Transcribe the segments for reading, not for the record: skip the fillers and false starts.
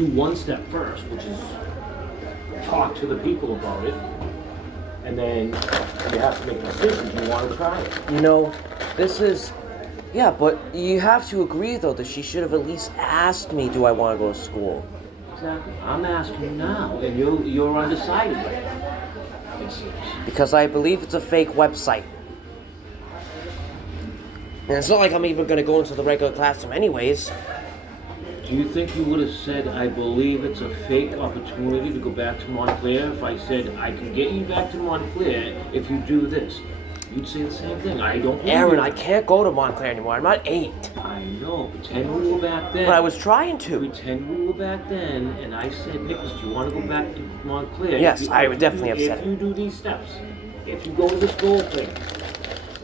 do one step first, which is talk to the people about it, and then you have to make a decision. Do you want to try it? You know, this is... Yeah, but you have to agree, though, that she should have at least asked me, do I want to go to school? Exactly. I'm asking you now, and you're undecided right now, it seems. Because I believe it's a fake website. And it's not like I'm even going to go into the regular classroom anyways. Do you think you would have said, I believe it's a fake opportunity to go back to Montclair if I said, I can get you back to Montclair if you do this? You'd say the same thing. I don't believe Aaron, you. I can't go to Montclair anymore. I'm not 8. I know. Pretend we were back then. But I was trying to. Pretend we were back then, and I said, Nicholas, do you want to go back to Montclair? Yes, I would definitely have said If it. you do these steps, if you go to this goal thing,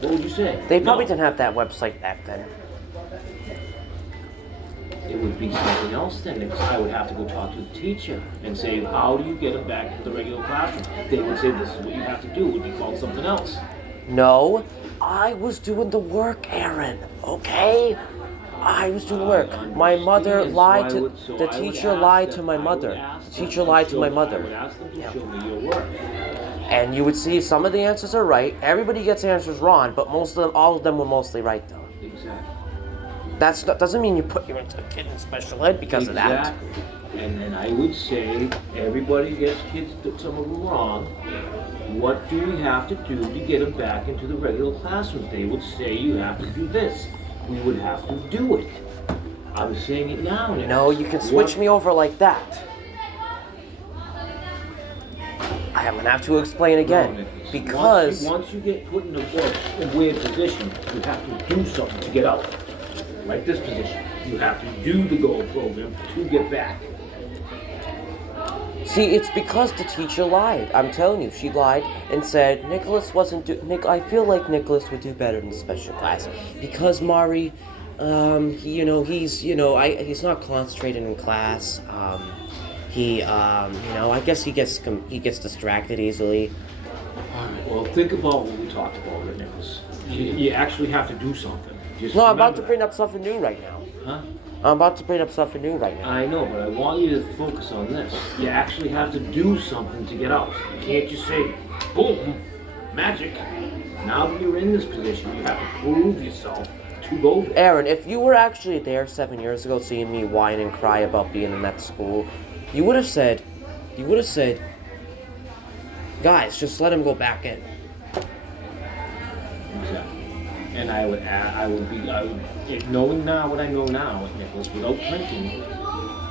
what would you say? They probably No. didn't have that website back then. It would be something else then, because I would have to go talk to the teacher and say, how do you get them back to the regular classroom? They would say, this is what you have to do. It would be called something else. No, I was doing the work, Aaron, okay? I was doing the work. My mother lied to... The teacher lied to my mother. The teacher lied to my I would mother. ask them to show me your work. And you would see some of the answers are right. Everybody gets answers wrong, but all of them were mostly right, though. Exactly. That doesn't mean you put your kid in special ed because of that. Exactly. And then I would say, everybody gets kids, some of them wrong. What do we have to do to get them back into the regular classrooms? They would say, you have to do this. We would have to do it. I'm saying it now. Nick. No, you can switch me over like that. I'm gonna have to explain again. No, Nicholas. Because... Once you get put in a weird position, you have to do something to get out. Like this position. You have to do the goal program to get back. See, it's because the teacher lied. I'm telling you, she lied and said Nicholas wasn't I feel like Nicholas would do better in the special class because Mari, he's not concentrated in class. I guess he gets distracted easily. All right. Well, think about what we talked about here, Nicholas. You actually have to do something. Just No, I'm about to remember bring up something new right now. Huh? I'm about to bring up something new right now. I know, but I want you to focus on this. You actually have to do something to get out. You can't just say, boom, magic. Now that you're in this position, you have to prove yourself to go there. Aaron, if you were actually there 7 years ago seeing me whine and cry about being in that school, you would have said, guys, just let him go back in. Exactly. And knowing now what I know now, Nicholas, without drinking,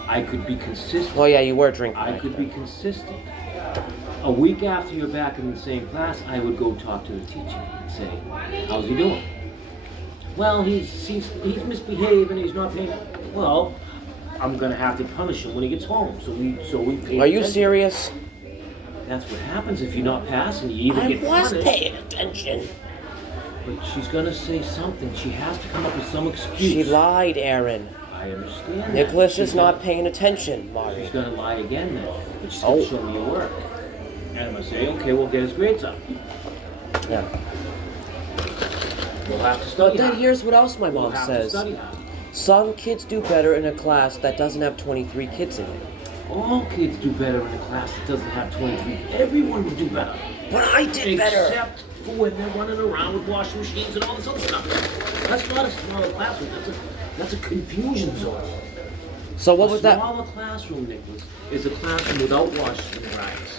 I could be consistent. Oh yeah, you were drinking. I could be consistent. A week after you're back in the same class, I would go talk to the teacher and say, how's he doing? Well, he's misbehaving, he's not paying. Well, I'm gonna have to punish him when he gets home. So we pay. Are you attention. serious? That's what happens if you're not passing. You either get I was punished. paying attention. But she's gonna say something. She has to come up with some excuse. She lied, Aaron. I understand that. Nicholas She's is not gonna- paying attention, Mari. She's gonna lie again then. But she's gonna show me your work. And I'm gonna say, okay, we'll get his grades up. Yeah. We'll have to study But then hard. here's what else my We'll mom have to says. study hard. Some kids do better in a class that doesn't have 23 kids in it. All kids do better in a class that doesn't have 23. Everyone would do better. But I did better. Except for when they're running around with washing machines and all this other stuff. That's not a smaller classroom. That's a confusion zone. So what was A that? smaller classroom, Nicholas, is a classroom without washers and dryers.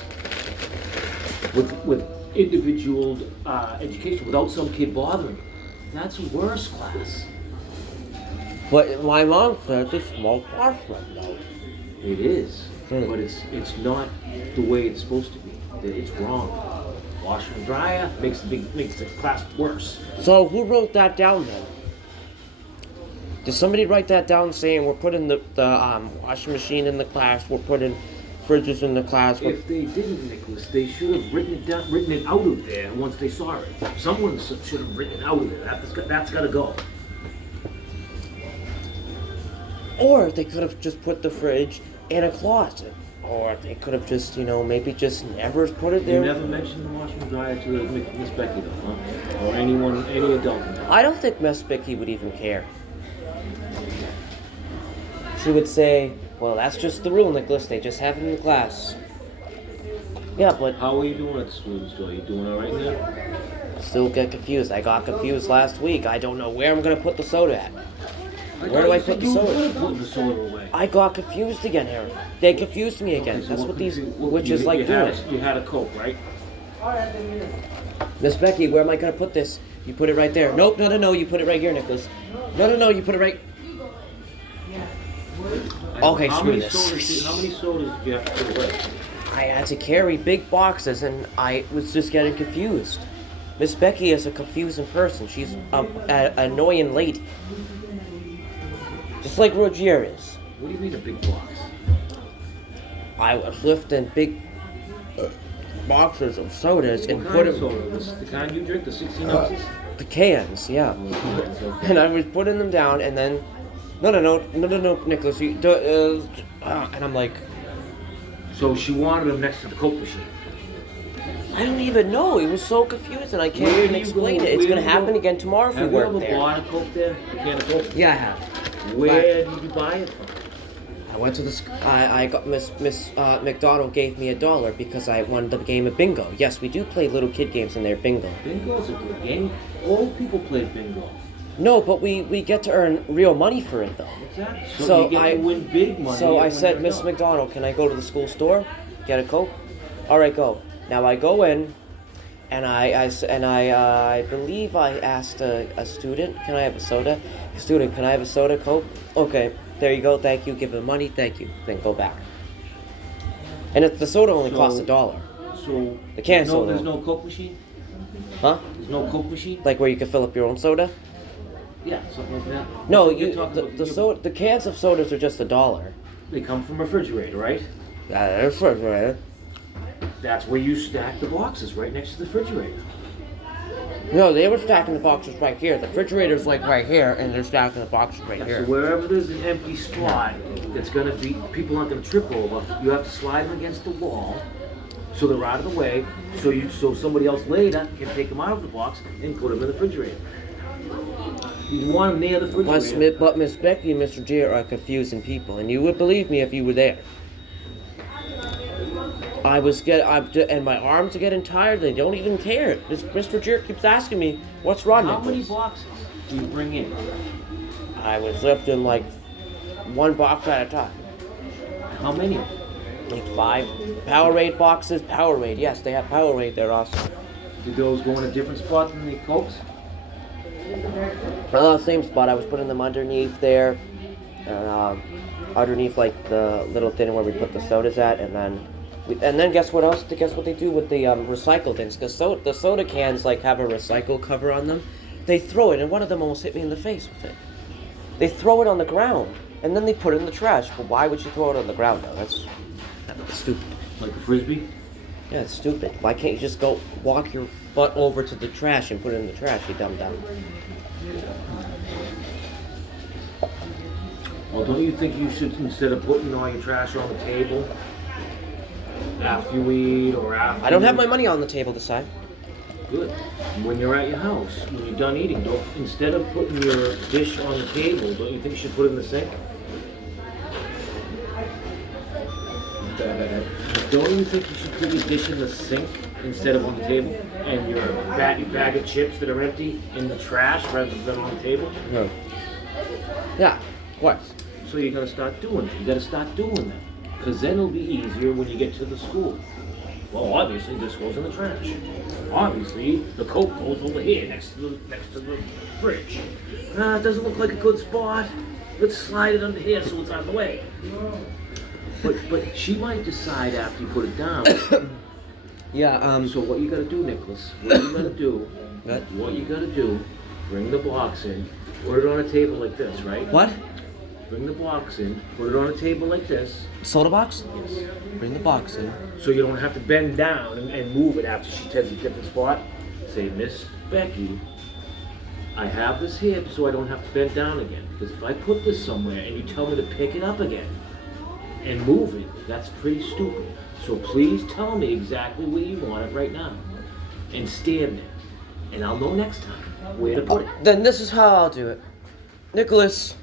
With individual education, without some kid bothering you. That's a worse class. But my mom says it's a small classroom, though. It is, but it's not the way it's supposed to be. It's wrong. Washer and dryer makes the class worse. So who wrote that down then? Did somebody write that down saying we're putting the washing machine in the class, we're putting fridges in the class? If they didn't, Nicholas, they should have written it out of there once they saw it. Someone should have written it out of there. That's got to go. Or they could have just put the fridge in a closet. Or they could have just, maybe just never put it there. You never mentioned the washer and dryer to Miss Becky, though, huh? Or any adult. I don't think Miss Becky would even care. She would say, Well, that's just the rule, Nicholas. They just have it in the class. Yeah, but How are you doing at the school store? You doing all right now? still get confused. I got confused last week. I don't know where I'm gonna put the soda at. Where do I put the soda? Put the soda away. I got confused again, Aaron. They confused me again. That's what these witches like doing. You had a Coke, right? Miss Becky, where am I gonna put this? You put it right there. Nope, no. You put it right here, Nicholas. No. You put it right. Okay, screw this. How many sodas do you have to put away? I had to carry big boxes, and I was just getting confused. Miss Becky is a confusing person. She's an annoying lady. Just like Rogier is. What do you mean a big box? I was lifting big boxes of sodas and What put kind of them... soda? The kind you drink, the 16 ounces? The cans, yeah. Okay. And I was putting them down, and then... No, Nicholas, you... and I'm like... So she wanted them next to the Coke machine. I don't even know. It was so confusing. I can't even explain it. It's going to happen again tomorrow if we work Have you there. ever bought a Coke there? A can of Coke? Yeah, I have. Where did you buy it from? I went to the... I got... Miss McDonald gave me $1 because I won the game of bingo. Yes, we do play little kid games in there, bingo. Bingo's a good game. Old people play bingo. No, but we get to earn real money for it, though. Exactly. So you get to win big money. So I when said, you're Miss done. McDonald, can I go to the school store, get a Coke? All right, go. Now I go in, and I believe I asked a student, can I have a soda? Student, can I have a soda, Coke? Okay, there you go. Thank you. Give him money. Thank you. Then go back. And the soda only costs $1. So The can soda. There's no Coke machine. Huh? There's no Coke machine. Like where you can fill up your own soda? Yeah, something like that. No, You're talking about the cans of sodas are just $1. They come from a refrigerator, right? Refrigerator. That's where you stack the boxes, right next to the refrigerator. No, they were stacking the boxes right here. The refrigerator's like right here, and they're stacking the boxes right So here. wherever there's an empty spot that's gonna be, people aren't gonna trip over, you have to slide them against the wall so they're out of the way, so somebody else later can take them out of the box and put them in the refrigerator. You want them near the refrigerator. But Miss Becky and Mr. J are confusing people, and you would believe me if you were there. And my arms are getting tired. They don't even care. Mr. J keeps asking me, "What's wrong?" How many Nicholas?" boxes do you bring in? I was lifting like one box at a time. How many? Like 5 Powerade boxes. Powerade, yes, they have Powerade. They're awesome. Did those go in a different spot than the Cokes? Same spot. I was putting them underneath there, underneath like the little thing where we put the sodas at, and then guess what else? Guess what they do with the recycle things? Because the soda cans like have a recycle cover on them. They throw it, and one of them almost hit me in the face with it. They throw it on the ground, and then they put it in the trash. But why would you throw it on the ground though? That's stupid. Like a frisbee? Yeah, it's stupid. Why can't you just go walk your butt over to the trash and put it in the trash, you dumb dumb? Well, don't you think you should, instead of putting all your trash on the table, after you eat or after... I don't have my money on the table this time. Good. When you're at your house, when you're done eating, instead of putting your dish on the table, don't you think you should put it in the sink? Don't you think you should put your dish in the sink instead of on the table? And your bag of chips that are empty in the trash rather than on the table? No. Yeah, what? So you're gonna start doing it. You gotta start doing that. Because then it'll be easier when you get to the school. Well, obviously this goes in the trash. Obviously the Coke goes over here next to the fridge. It doesn't look like a good spot. Let's slide it under here so it's out of the way. But she might decide after you put it down. Yeah, So what you gotta do, Nicholas? What you gotta do? What? What you gotta do? Bring the box in. Put it on a table like this, right? What? Bring the box in. Put it on a table like this. Soda box? Yes. Bring the box in. So you don't have to bend down and move it after she tells you a different spot. Say, Miss Becky, I have this here so I don't have to bend down again. Because if I put this somewhere and you tell me to pick it up again and move it, that's pretty stupid. So please tell me exactly where you want it right now. And stand there. And I'll know next time where to put it. Then this is how I'll do it. Nicholas,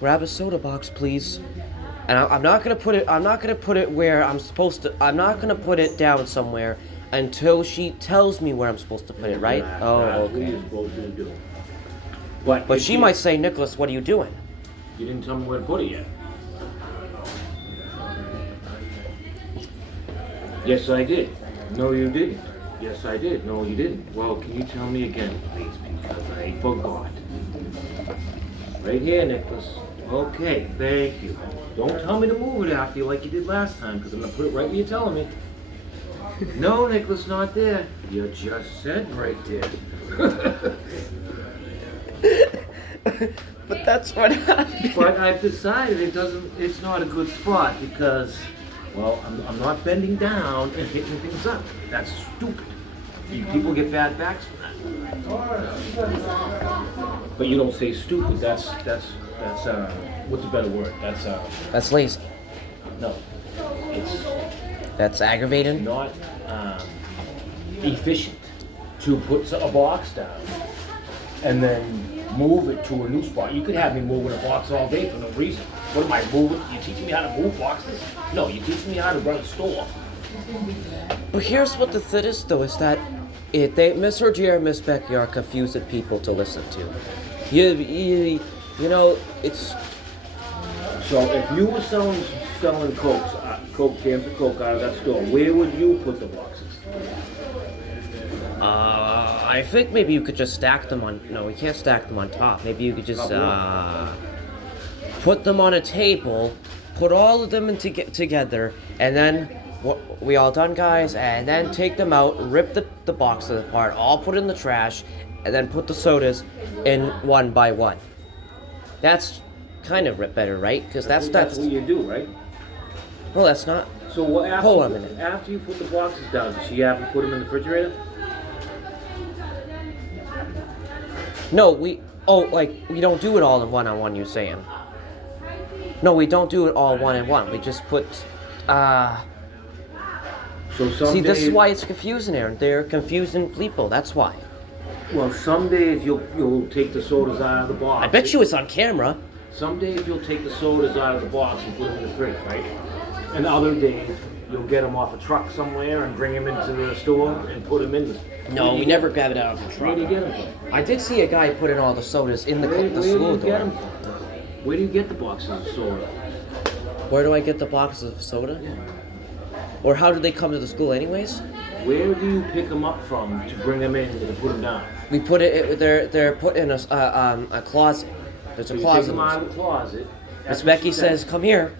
grab a soda box, please. And I'm not gonna put it. I'm not gonna put it where I'm supposed to. I'm not gonna put it down somewhere until she tells me where I'm supposed to put it. Right? That's Oh, what okay. you're supposed to do. But But if she you- might say, Nicholas, what are you doing? You didn't tell me where to put it yet. Yes, I did. No, you didn't. Yes, I did. No, you didn't. Well, can you tell me again, please, because I forgot. Right here, Nicholas. Okay, thank you. Don't tell me to move it after you like you did last time, because I'm going to put it right where you're telling me. No, Nicholas, not there. You just said right there. But that's what happened. But I've decided it's not a good spot because, well, I'm not bending down and hitting things up. That's stupid. People get bad backs from that. But you don't say stupid. That's what's a better word? That's lazy. No. It's That's aggravating. not efficient to put a box down and then move it to a new spot. You could have me moving a box all day for no reason. What am I moving? You teaching me how to move boxes? No, you teaching me how to run a store. But here's what the thing is, though, is that Miss Rogier and Miss Becky are confusing people to listen to. You know, it's So if you were selling Coke cans of Coke out of that store, where would you put the boxes? I think maybe you could just stack them on. No, we can't stack them on top. Maybe you could just put them on a table, put all of them together, and then we all done, guys. And then take them out, rip the boxes apart, all put in the trash, and then put the sodas in one by one. That's kind of better, right? Because that's what you do, right? well, that's not. So what? After, Hold on a minute. After you put the boxes down, does she have to put them in the refrigerator? No, we don't do it all in one-on-one, you're saying. No, we don't do it all one-on-one. We just put, So some see, this days, is why it's confusing there. They're confusing people, that's why. Well, some days you'll take the sodas out of the box. I bet you it's on camera. Some days you'll take the sodas out of the box and put them in the fridge, right? And other days you'll get them off a truck somewhere and bring them into the store and put them in the. No, we never grab it out of the Where truck. do you get them from? I did see a guy put in all the sodas in the Where do school you get door. them from? Where do you get the boxes of soda? Where do I get the boxes of soda? Yeah. Or how do they come to the school anyways? Where do you pick them up from to bring them in and to put them down? We put it, they're put in a closet. There's So a you take closet. them out of the closet. Miss Becky says, "Come here,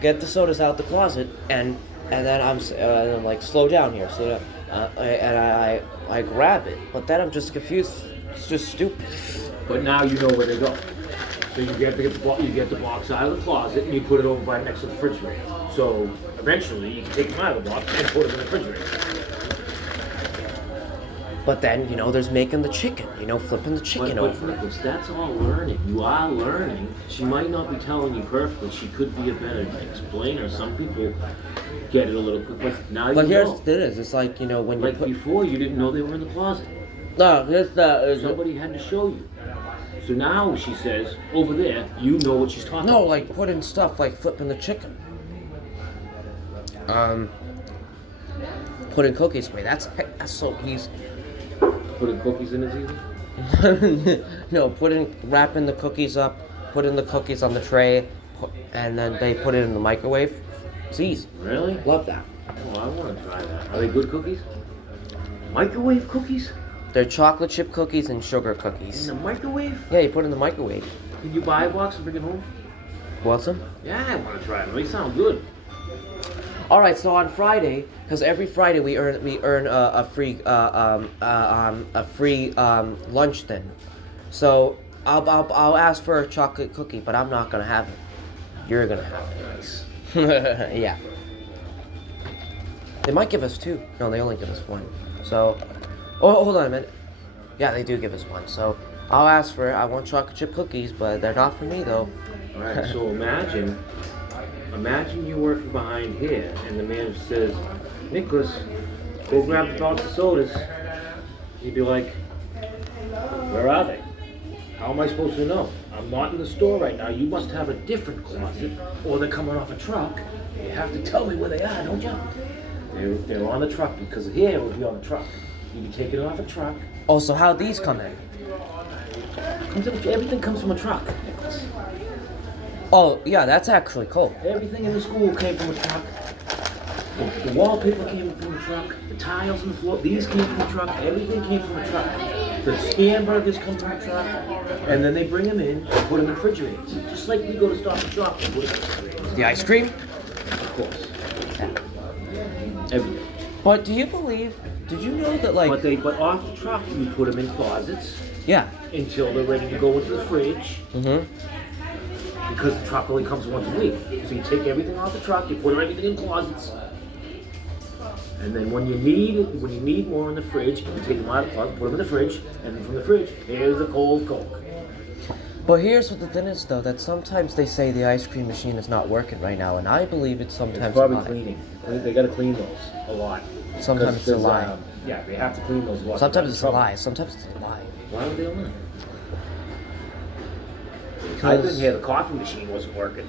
get the sodas out the closet," and then I'm like, "Slow down here," slow down. And I grab it, but then I'm just confused. It's just stupid. But now you know where they go. So you get the box out of the closet and you put it over by next to the refrigerator. So eventually you can take them out of the box and put them in the refrigerator. But then there's making the chicken. Flipping the chicken But over. Nicholas, that's all learning. You are learning. She might not be telling you perfectly. She could be a better explainer. Some people get it a little quick. But now you But here's know. the thing is, it's like when you Like put. before, you didn't know they were in the closet. No, Somebody had to show you. So now she says, over there, you know what she's talking no, about. like putting stuff like flipping the chicken. Putting cookies away. That's so easy. Putting cookies in is easy? No, wrapping the cookies up, putting the cookies on the tray, and then they put it in the microwave. It's easy. Really? Love that. Oh, I want to try that. Are they good cookies? Microwave cookies? They're chocolate chip cookies and sugar In cookies. the microwave? Yeah, you put it in the microwave. Can you buy a box and bring it home? Want some? Yeah, I want to try them. They sound good. All right, so on Friday, because every Friday we earn a free lunch then. So I'll ask for a chocolate cookie, but I'm not gonna have it. You're gonna have Nice. it. Yeah. They might give us two. No, they only give us one. So, hold on a minute. Yeah, they do give us one. So I'll ask for it. I want chocolate chip cookies, but they're not for me though. All right, so imagine you working behind here, and the manager says, Nicholas, go grab the box of sodas. You'd be like, where are they? How am I supposed to know? I'm I'm not in the store right now. You must have a different closet, or they're coming off a truck. You have to tell me where they are, don't you? They're on the truck, because here it would be on the truck. You'd be taking it off a truck. Oh, so how these come in? Everything comes from a truck, Nicholas. Oh, yeah, that's actually cool. Everything in the school came from a truck. The wallpaper came from a truck. The tiles on the floor, these came from a truck. Everything came from a truck. The hamburgers come from a truck. And then they bring them in and put them in refrigerators. Just like we go to Stop and Shop and put it in refrigerators. The ice cream? Of course. Everything. But do you believe, did you know that like... But off the truck, you put them in closets Yeah. until they're ready to go into the fridge. Mm-hmm. Because the truck only comes once a week. So you take everything off the truck, you put everything in closets. And then when you need more in the fridge, you take them out of the closet, put them in the fridge, and then from the fridge, here's a cold Coke. But here's what the thing is, though, that sometimes they say the ice cream machine is not working right now, and I believe it's sometimes It's probably a lie. cleaning. They gotta clean those a lot. Sometimes it's a lie. Yeah, they have to clean those a lot. Sometimes it's a lie. Sometimes it's a lie. Why would they lie? Because, I've been here, the coffee machine wasn't working.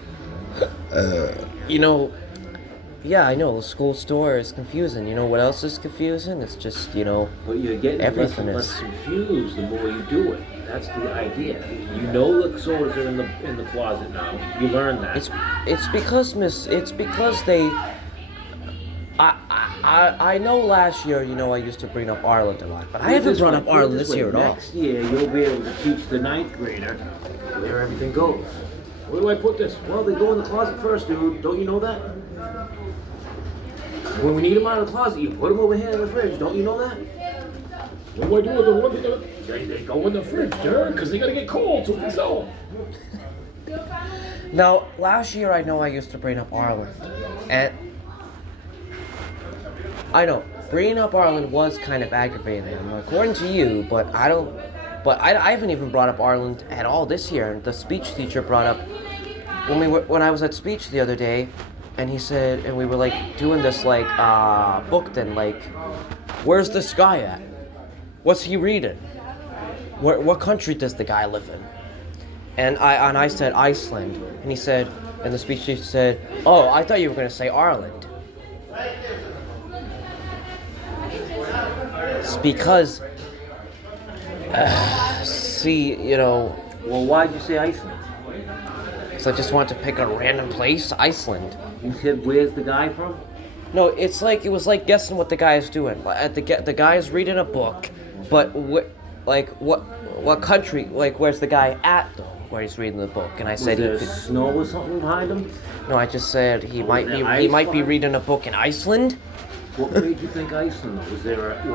you know, yeah, I know, the school store is confusing. You know what else is confusing? It's just, you know, But you're getting everything less is. confused the more you do it. That's the idea. You know the sodas are in the closet now. You learn that. It's because they. I know last year, you know, I used to bring up Ireland a lot, but I haven't brought up Ireland this year at all. Next year, you'll be able to teach the ninth grader where everything goes. Where do I put this? Well, they go in the closet first, dude. Don't you know that? When we need them out of the closet, you put them over here in the fridge. Don't you know that? What do I do with the ones that they go in the fridge, dude? Because they gotta get cold so we can sell them. Now, last year I know I used to bring up Ireland, and I know bringing up Ireland was kind of aggravating, according to you. But I don't. But I haven't even brought up Ireland at all this year. The speech teacher brought up when I was at speech the other day, and he said, and we were like doing this like book then, like, where's this guy at? What's he reading? What country does the guy live in? And I said Iceland, and he said, and the speech teacher said, oh, I thought you were gonna say Ireland. It's because, see, you know. Well, why'd you say Iceland? So I just wanted to pick a random place, Iceland. You said, where's the guy from? No, it was like guessing what the guy is doing. The guy is reading a book, but what country? Like, where's the guy at though? Where he's reading the book? And I said Was there snow or something behind him? No, I just said he might there be ice reading a book in Iceland. What made you think Iceland? Was there a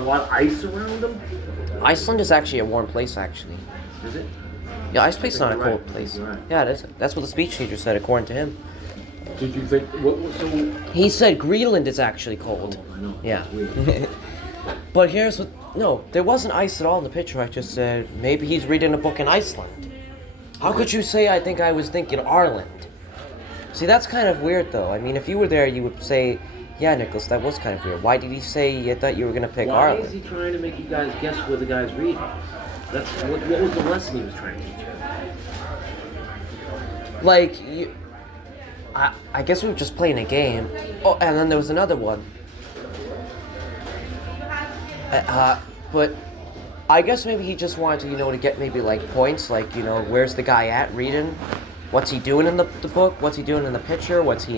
lot of ice around him? Iceland is actually a warm place, actually. Is it? Yeah, Iceland's not a you're cold right. place. You're right. Yeah, it is. That's what the speech teacher said, according to him. Did you think so? He said Greenland is actually cold. I know. Yeah. It's weird. But here's what... No, there wasn't ice at all in the picture. I just said, maybe he's reading a book in Iceland. How could you say I think I was thinking Ireland? See, that's kind of weird, though. I mean, if you were there, you would say, yeah, Nicholas, that was kind of weird. Why did he say you thought you were going to pick Why Ireland? is he trying to make you guys guess where the guy's reading? That's what was the lesson he was trying to teach you? Like, I guess we were just playing a game. Oh, and then there was another one. But I guess maybe he just wanted to, you know, to get maybe like points, like, you know, where's the guy at reading? What's he doing in the book? What's he doing in the picture? What is he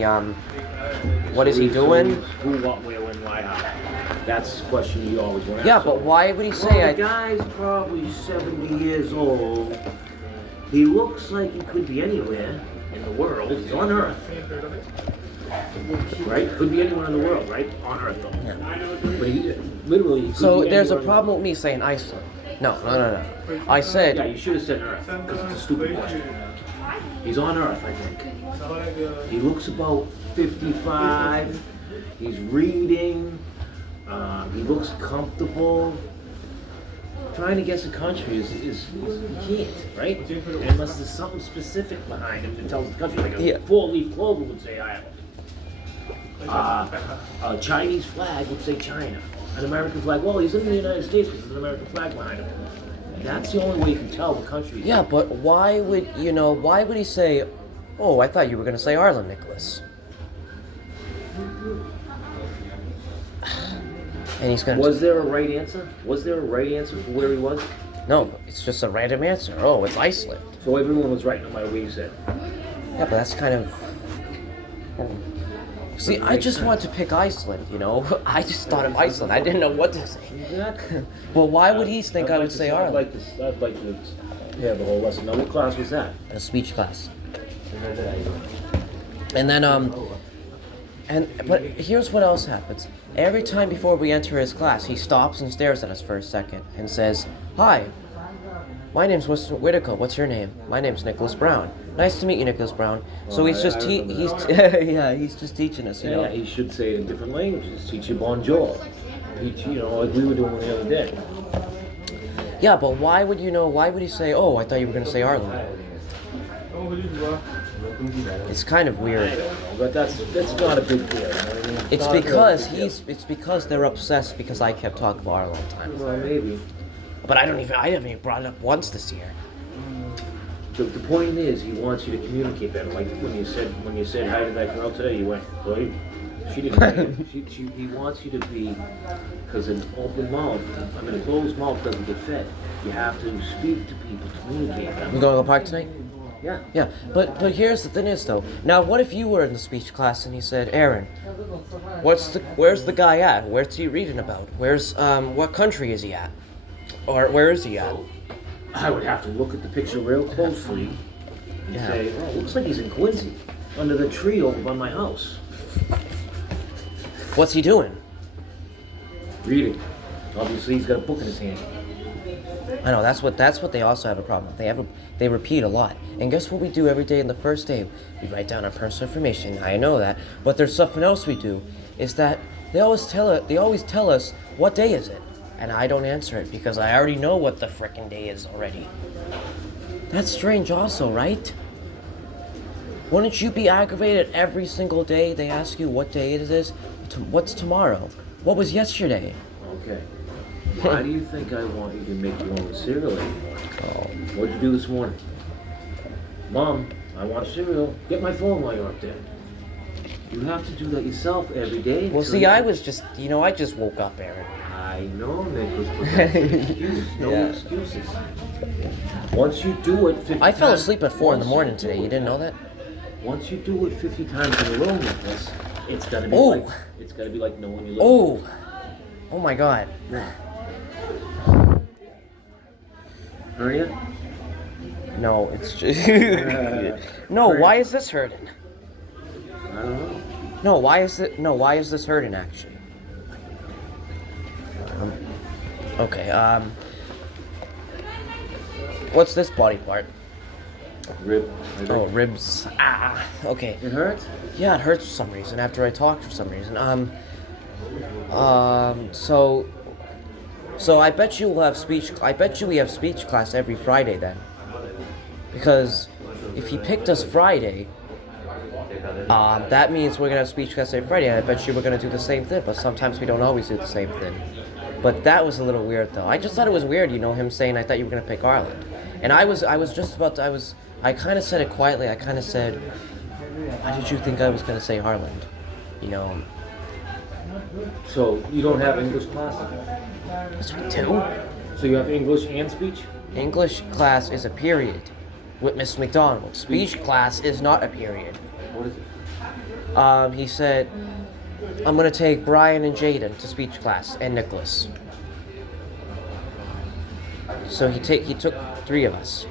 doing? Who, what, where, when, why, how? That's the question you always want to Yeah, ask. but why would he Well, say the guy's probably 70 years old. He looks like he could be anywhere in the world. He's on Earth. Right? Could be anywhere in the world, right? On Earth, though. Yeah. But he literally. So be there's a anywhere in the problem with me saying Iceland. No. I said... Yeah, you should have said Earth, because it's a stupid question. He's on Earth, I think. He looks about 55. He's reading. He looks comfortable. Trying to guess a country is you can't, right? Unless there's something specific behind him that tells the country, like a four-leaf clover would say Ireland. A Chinese flag would say China. An American flag, well, he's in the United States with an American flag behind him. That's the only way you can tell the country. Yeah, but why would he say, "Oh, I thought you were going to say Ireland, Nicholas"? And he's going to... Was there a right answer? Was there a right answer for where he was? No, it's just a random answer. Oh, it's Iceland. So everyone was right no matter what you said. Yeah, but that's kind of... See, I just wanted to pick Iceland, you know? I just thought of Iceland. I didn't know what to say. Exactly. Well, why would he think I would say Ireland? I'd like to have the whole lesson. Now, what class was that? A speech class. And then, but here's what else happens. Every time before we enter his class, he stops and stares at us for a second and says, "Hi, my name's Winston Whitaker. What's your name? My name's Nicholas Brown. Nice to meet you, Nicholas Brown." So Oh, he's just I remember he's that. yeah, he's just teaching us, you know. Yeah, he should say it in different languages. Teach you bonjour. Teach you know, like we were doing the other day. Yeah, but why would he say, "Oh, I thought you were going to say Ireland"? It's kind of weird. But that's not a big deal. You know what I mean? It's not a because big deal. it's because they're obsessed because I kept talking about Ireland all the time. Well, maybe. But I haven't even brought it up once this year. The point is, he wants you to communicate better. Like when you said hi to that girl today, you went, "Right?" She didn't. Say it. He wants you to be, because an open mouth, a closed mouth doesn't get fed. You have to speak to people, communicate. We going to the park tonight? Yeah. Yeah, but here's the thing is though. Now, what if you were in the speech class and he said, "Aaron, where's the guy at? Where's he reading about? Where's what country is he at? Or where is he at?" I would have to look at the picture real closely and Yeah. say, "Oh, looks like he's in Quincy, under the tree over by my house, What's he doing? reading." Obviously, he's got a book in his hand. I know that's what they also have a problem with. They repeat a lot. And guess what we do every day in the first day? We write down our personal information. I know that, but there's something else we do. Is that they always tell us what day is it, and I don't answer it because I already know what the frickin' day is already. That's strange, also, right? Wouldn't you be aggravated every single day they ask you what day it is? What's tomorrow? What was yesterday? Okay. Why do you think I want you to make your own cereal anymore? Oh. What'd you do this morning? Mom, I want cereal. Get my phone while you're up there. You have to do that yourself every day. Well, see, I just woke up, Aaron. I know, Nicholas, but that's an excuse. No Yeah. excuses. Once you do it 50 I fell times- asleep at 4 in the once morning you today. do You it- didn't know that? Once you do it 50 times in a row, Nicholas, it's gotta be Oh. like knowing you live. Oh! Oh my god. Hernia? No, it's just... No, why is this hurting? I don't know. No, why is this hurting, actually? Okay, what's this body part? Rib. Oh, ribs. Ah, okay. It hurts? Yeah, it hurts for some reason after I talk for some reason. So I bet you we have speech class every Friday then. Because if he picked us Friday, that means we're gonna have speech class every Friday, and I bet you we're gonna do the same thing, but sometimes we don't always do the same thing. But that was a little weird though. I just thought it was weird, him saying I thought you were gonna pick Ireland. And I kinda said it quietly, I kinda said, why did you think I was gonna say Ireland? So you don't have English class? Yes, we do. So you have English and speech? English class is a period with Miss McDonald. Speech class is not a period. What is it? He said, I'm gonna take Brian and Jaden to speech class and Nicholas. So he took 3 of us.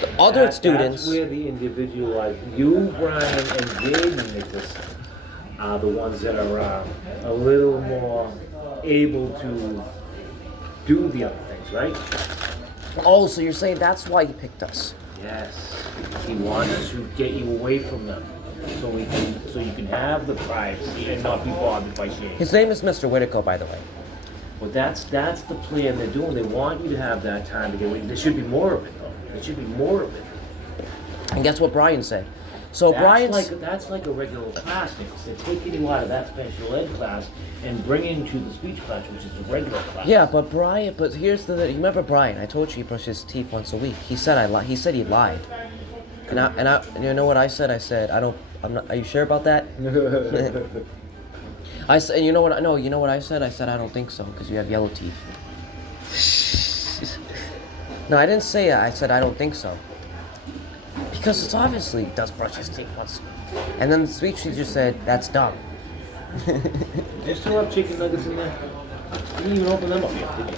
The other students. That's where the individualized. You, Brian, and Jaden, Nicholas, are the ones that are a little more able to do the other things, right? Oh, so you're saying that's why he picked us? Yes. He wants to get you away from them, so you can have the privacy and not be bothered by shame. His name is Mr. Whitaker, by the way. Well, that's the plan they're doing. They want you to have that time to get away. There should be more of it, though. There should be more of it. And guess what Brian said? So Brian's That's like a regular class, Nicholas. They're taking you out of that special ed class and bringing you to the speech class, which is a regular class. yeah, but here's the you remember Brian? I told you he brushed his teeth once a week. He said he said he lied. And you know what I said? I said I'm not. Are you sure about that? I said, you know what? No, you know what I said? I said I don't think so because you have yellow teeth. No, I didn't say it. I said I don't think so. Because it's obviously does brush his teeth once. And then the speech teacher said, that's dumb. Do you still have chicken nuggets in there? You didn't even open them up yet, did you?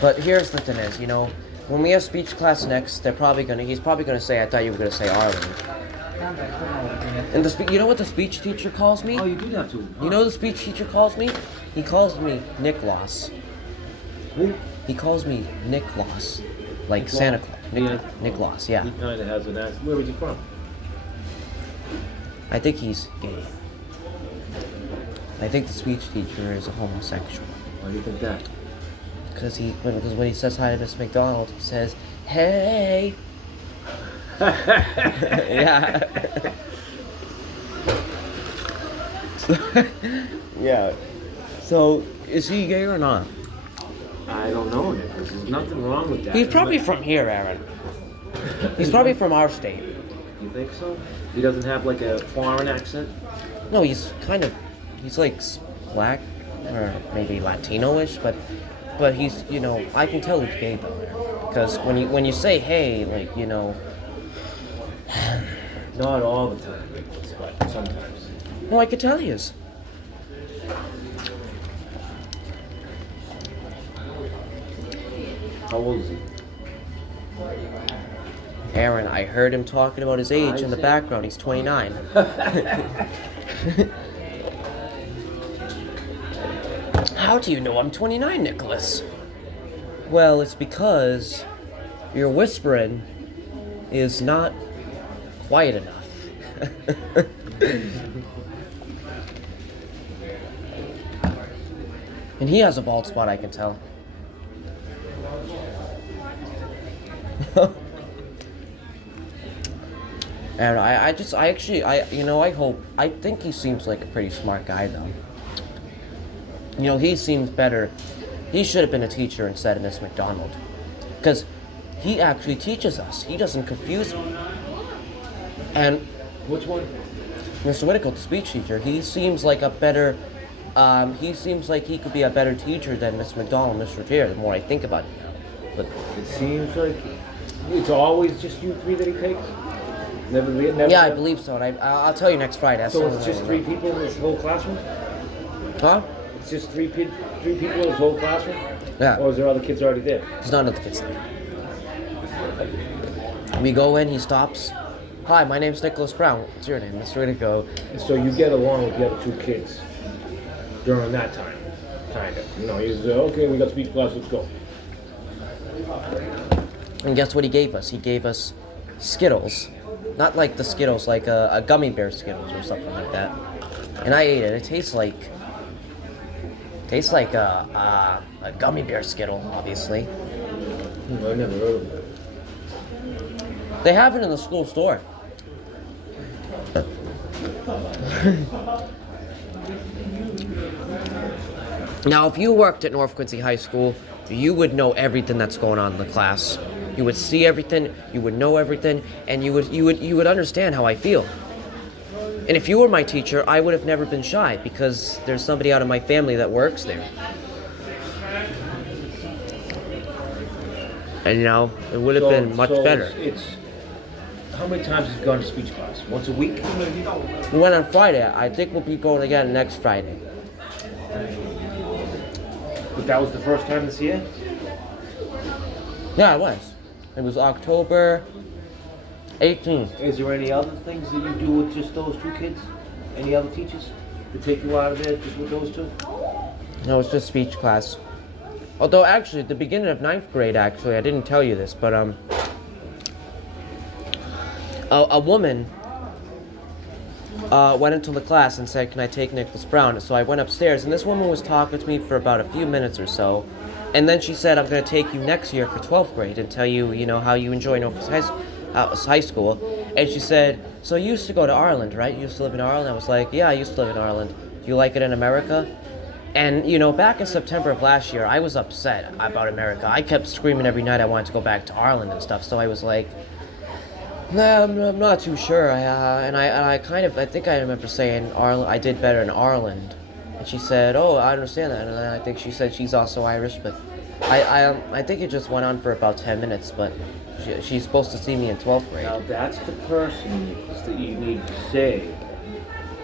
But here's the thing is, when we have speech class next, he's probably gonna say, I thought you were gonna say Arlen. And you know what the speech teacher calls me? Oh, you do that too. You know what the speech teacher calls me? He calls me Nicholas. Who? He calls me Nicholas. Like Santa Claus. Nicholas, yeah. He kind of has an accent. Where was he from? I think he's gay. I think the speech teacher is a homosexual. Why do you think that? Because when he says hi to Miss McDonald, he says, "Hey." Yeah. Yeah. So, is he gay or not? I don't know, Nicholas. There's nothing wrong with that. He's probably from here, Aaron. He's probably from our state. You think so? He doesn't have like a foreign accent? No, he's like black or maybe Latino-ish, but he's, I can tell he's gay though, because when you say hey, like, Not all the time, Nicholas, but sometimes. well, I could tell he is. How old is he? Aaron, I heard him talking about his age in the background. He's 29. How do you know I'm 29, Nicholas? Well, it's because your whispering is not quiet enough. And he has a bald spot, I can tell. And I think he seems like a pretty smart guy, though. He seems better. He should have been a teacher instead of Miss McDonald. Because he actually teaches us. He doesn't confuse me. And Which one? Mr. Whitacle, the speech teacher, he seems like a better, he seems like he could be a better teacher than Miss McDonald, Miss Routier, the more I think about it now. But It seems like it's always just you three that he takes? Never. yeah, I believe so. And I'll tell you next Friday. So it's just three people in this whole classroom? Huh? It's just three people in this whole classroom? Yeah. Or is there other kids already there? There's none of the kids there. We go in, he stops. Hi, my name's Nicholas Brown. What's your name? Mr. Whitaker. So you get along with the other two kids during that time, kind of. He's okay. We got speech class. Let's go. And guess what he gave us? He gave us Skittles. Not like the Skittles, like a gummy bear Skittles or something like that. And I ate it. It tastes like a gummy bear Skittle, obviously. I never heard of it. They have it in the school store. Now, if you worked at North Quincy High School, you would know everything that's going on in the class. You would see everything, you would know everything, and you would understand how I feel. And if you were my teacher, I would have never been shy because there's somebody out of my family that works there. And it would have been much better. How many times have you gone to speech class? Once a week? We went on Friday. I think we'll be going again next Friday. But that was the first time this year? Yeah, it was. It was October 18th. Is there any other things that you do with just those two kids? Any other teachers to take you out of there just with those two? No, it's just speech class. Although, actually, at the beginning of 9th grade, I didn't tell you this, but, a woman went into the class and said, "Can I take Nicholas Brown?" So I went upstairs, and this woman was talking to me for about a few minutes or so. And then she said, I'm going to take you next year for 12th grade and tell you, how you enjoy Norfolk High School. And she said, so you used to go to Ireland, right? You used to live in Ireland? I was like, yeah, I used to live in Ireland. Do you like it in America? And, back in September of last year, I was upset about America. I kept screaming every night I wanted to go back to Ireland and stuff. So I was like, nah, I'm not too sure. I think I remember saying I did better in Ireland. And she said, oh, I understand that. And then I think she said she's also Irish, but I think it just went on for about 10 minutes, but she's supposed to see me in 12th grade. Now that's the person that you need to say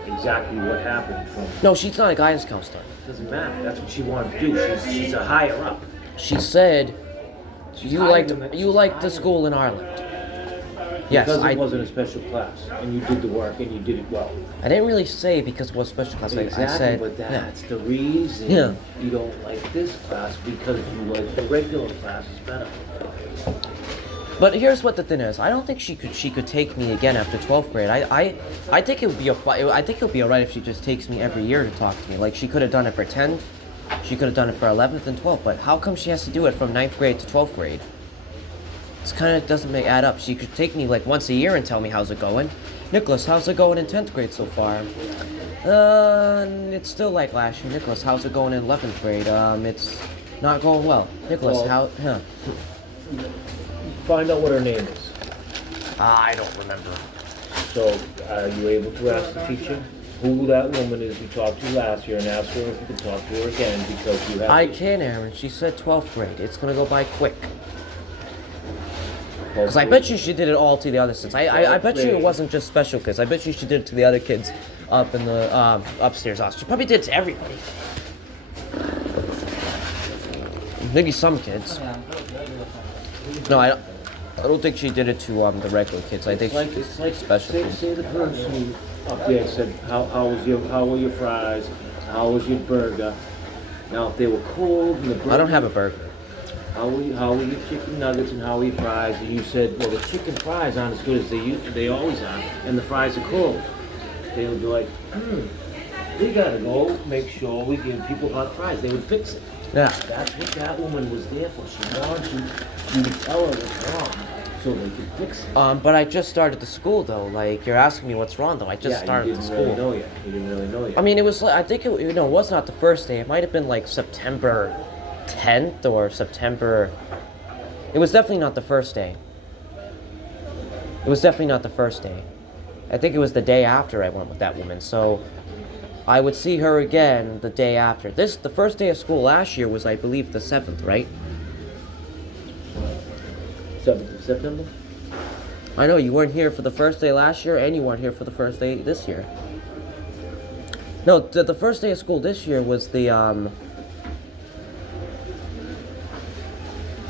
exactly what happened from. No, she's not a guidance counselor. Doesn't matter. That's what she wanted to do. She's a higher up. She said, She's you higher liked the school in Ireland. Yes, because it wasn't a special class, and you did the work, and you did it well. I didn't really say because it was special class. Exactly, I said, but that's the reason you don't like this class, because you like the regular classes better. But here's what the thing is. I don't think she could take me again after 12th grade. I think it would be I think it would be alright if she just takes me every year to talk to me. Like, she could have done it for 10th, she could have done it for 11th and 12th. But how come she has to do it from 9th grade to 12th grade? This kind of doesn't add up. She could take me like once a year and tell me how's it going. Nicholas, how's it going in 10th grade so far? It's still like last year. Nicholas, how's it going in 11th grade? It's not going well. Nicholas, Find out what her name is. I don't remember. So, are you able to ask the teacher who that woman is you talked to last year and ask her if you can talk to her again, because you have I can, Aaron. She said 12th grade. It's gonna go by quick. Because I bet you she did it all to the other kids. I bet you it wasn't just special kids. I bet you she did it to the other kids up in the upstairs house. She probably did it to everybody. Maybe some kids. No, I don't think she did it to the regular kids. I think it's like special kids. Say the person up there said, how were your fries? How was your burger? Now, if they were cold and the burger, I don't have a burger. How were your chicken nuggets and how were your fries? And you said, well, the chicken fries aren't as good as they always are, and the fries are cold. They would be like, we gotta go make sure we give people hot fries. They would fix it. Yeah. That's what that woman was there for. She wanted you to tell her what's wrong so they could fix it. But I just started the school though. Like, you're asking me what's wrong though. I just started the school. You didn't really know yet. I mean, it was. I think it was not the first day. It might have been like September 10th or September. It was definitely not the first day. It was definitely not the first day. I think it was the day after I went with that woman. So I would see her again the day after. The first day of school last year was, I believe, the 7th, right? 7th of September? I know, you weren't here for the first day last year, and you weren't here for the first day this year. No, the first day of school this year was the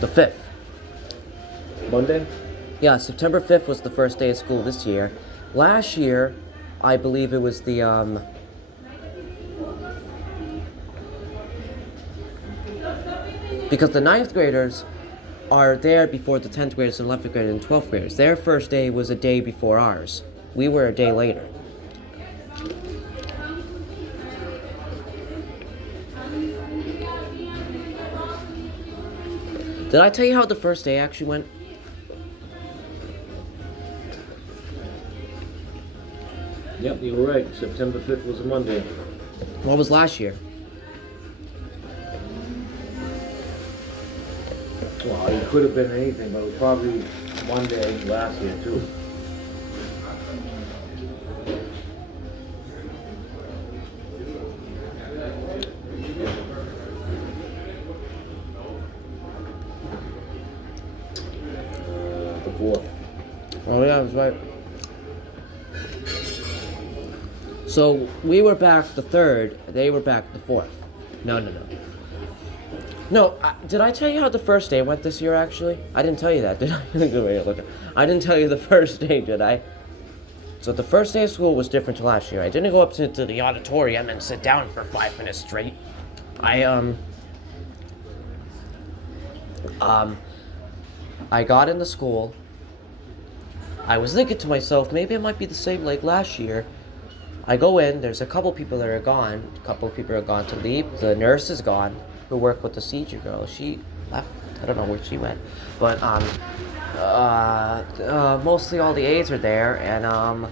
5th. Monday? Yeah, September 5th was the first day of school this year. Last year, I believe it was the, because the 9th graders are there before the 10th graders and 11th graders and 12th graders. Their first day was a day before ours. We were a day later. Did I tell you how the first day actually went? Yep, you were right. September 5th was a Monday. What was last year? Well, it could have been anything, but it was probably Monday last year, too. The 4th. Oh yeah, I was right. So we were back the 3rd, they were back the 4th. No. No, did I tell you how the first day went this year, actually? I didn't tell you that, did I? I didn't tell you the first day, did I? So the first day of school was different to last year. I didn't go up to the auditorium and sit down for 5 minutes straight. I got in the school. I was thinking to myself, maybe it might be the same like last year. I go in, there's a couple people that are gone. A couple people are gone to leave. The nurse is gone. who worked with the Seizure girl, she left. I don't know where she went, but mostly all the aides are there, and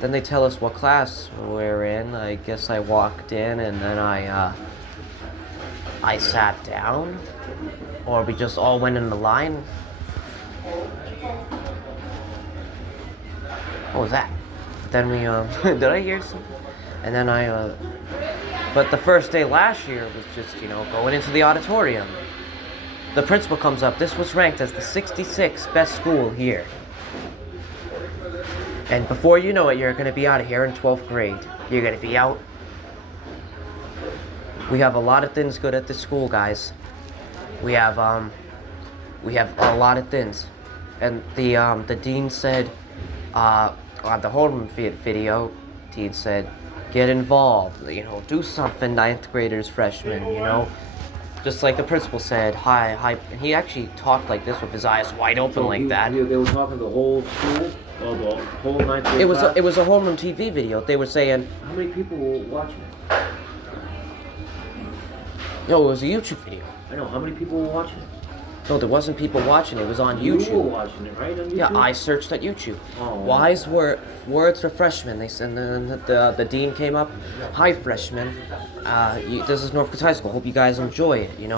then they tell us what class we're in. I guess I walked in, and then I sat down, or we just all went in the line. What was that? Then we did I hear something? And then but the first day last year was just, going into the auditorium. The principal comes up. This was ranked as the 66th best school here. And before you know it, you're going to be out of here in 12th grade. You're going to be out. We have a lot of things good at this school, guys. We have a lot of things. And the dean said, on the Holman video, dean said, get involved, do something, 9th graders, freshmen, Just like the principal said, hi. And he actually talked like this with his eyes wide open like that. They were talking to the whole school, or the whole 9th grade It was class? it was a Homeroom TV video. They were saying, How many people were watching it? no, it was a YouTube video. I know, how many people were watching it? No, there wasn't people watching. It was on You YouTube. were watching it, right, on YouTube? Yeah, I searched at YouTube. Oh, Wise words for freshmen. They said, and then the dean came up. Hi, freshmen. This is Northwoods High School. Hope you guys enjoy it. Get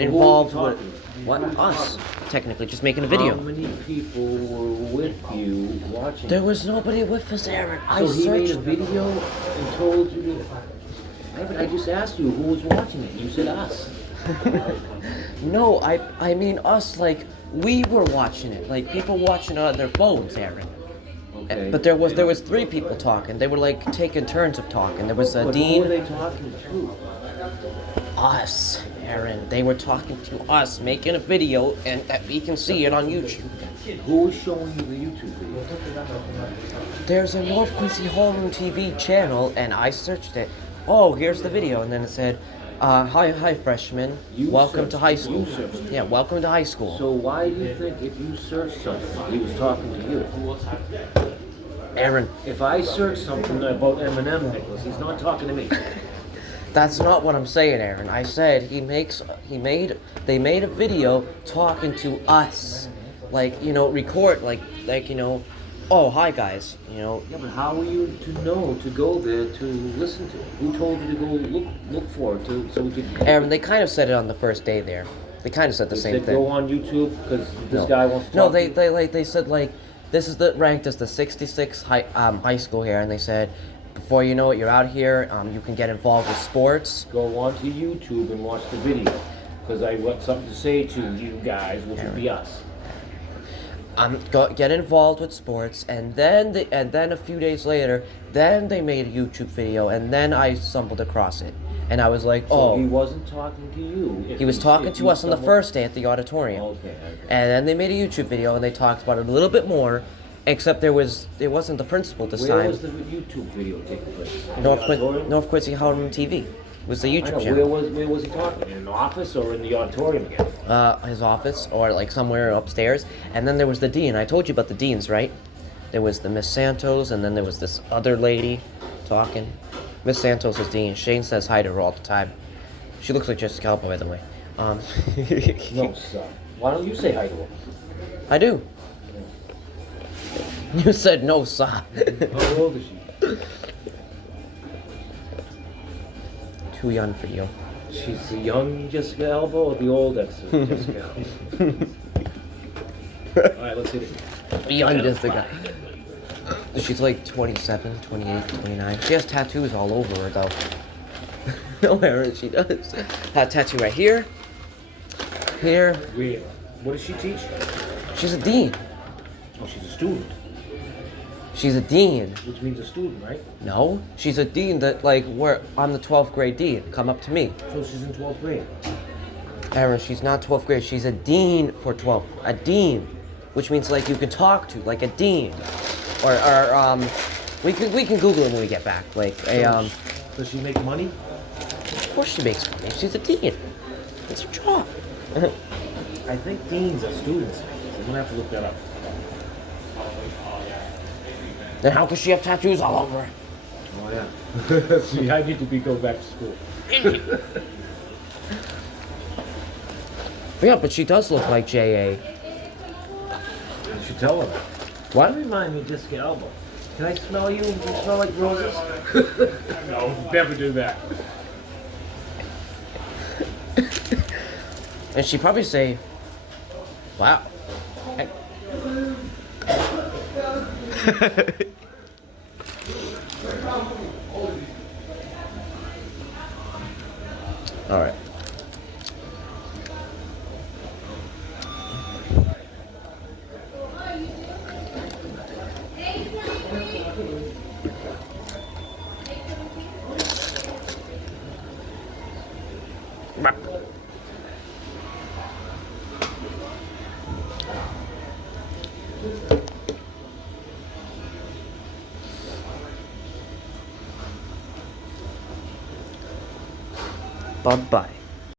So who involved are you with what us. Technically, just making a video. How many people were with you watching There it? was nobody with us, Aaron. I So he made a searched. video and told you to... Yeah, but I just asked you who was watching it. You said us. No, I mean us. Like we were watching it. Like people watching it on their phones, Aaron. Okay. But there was 3 people talking. They were like taking turns of talking. There was a But dean. who were they talking to? Us, Aaron. They were talking to us, making a video, and that we can see it on YouTube. Who was showing you the YouTube video? There's a North Quincy Homeroom TV channel, and I searched it. Oh, here's the video, and then it said, hi, freshmen. You Welcome searched to high it. school. You searched it. Yeah, welcome to high school. So why do you think if you search something, he was talking to you? Aaron, If I search something about Eminem, Nicholas, he's not talking to me. that's not what I'm saying, Aaron. I said they made a video talking to us. Like, record, oh, hi guys, Yeah, but how were you to know to go there to listen to it? Who told you to go look for it so we could... Aaron, they kind of said it on the first day there. They kind of said the They same said thing. go on YouTube because this No. guy wants to No, talk they to you. they said this is ranked as the 66th high school here, and they said before you know it, you're out here. You can get involved with sports. Go onto YouTube and watch the video because I got something to say to you guys, which would be us. Get involved with sports, and then a few days later, then they made a YouTube video, and then I stumbled across it, and I was like, So oh. he wasn't talking to you. He was talking to us on the first day at the auditorium. Okay. And then they made a YouTube video and they talked about it a little bit more, except it wasn't the principal this Where time. was the YouTube video taking place? In the auditorium? North Quincy Homeroom TV was the I YouTube know, channel. where was he talking? In an office or in the auditorium again? His office or like somewhere upstairs. And then there was the dean. I told you about the deans, right? There was the Miss Santos, and then there was this other lady talking. Miss Santos is dean. Shane says hi to her all the time. She looks like Jessica Alba, by the way. No, son. Why don't you say hi to him? I do. You said no, sir. How old is she? Too young for you. She's the young Jessica Alba or the old Jessica Alba? Alright, let's hit it. Young Jessica. She's like 27, 28, 29. She has tattoos all over her, though. No, Aaron, she does. A tattoo right here. Here. Where? What does she teach? She's a dean. Oh, she's a student. She's a dean. Which means a student, right? No, she's a dean that, like, I'm the 12th grade dean. Come up to me. So she's in 12th grade. Aaron, she's not 12th grade. She's a dean for 12th. A dean. Which means, like, you can talk to, like, a dean. Or we can Google it when we get back. Like, Does she make money? Of course she makes money. She's a dean. It's her job. I think deans are students. I'm gonna have to look that up. Then how could she have tattoos all over her? Oh yeah. See, I need to go back to school. Yeah, but she does look like J.A. You should tell her that. What? You remind me of Jessica Alba. Can I smell you? Do you smell like roses? No, never do that. And she'd probably say, wow. All right. Bye-bye.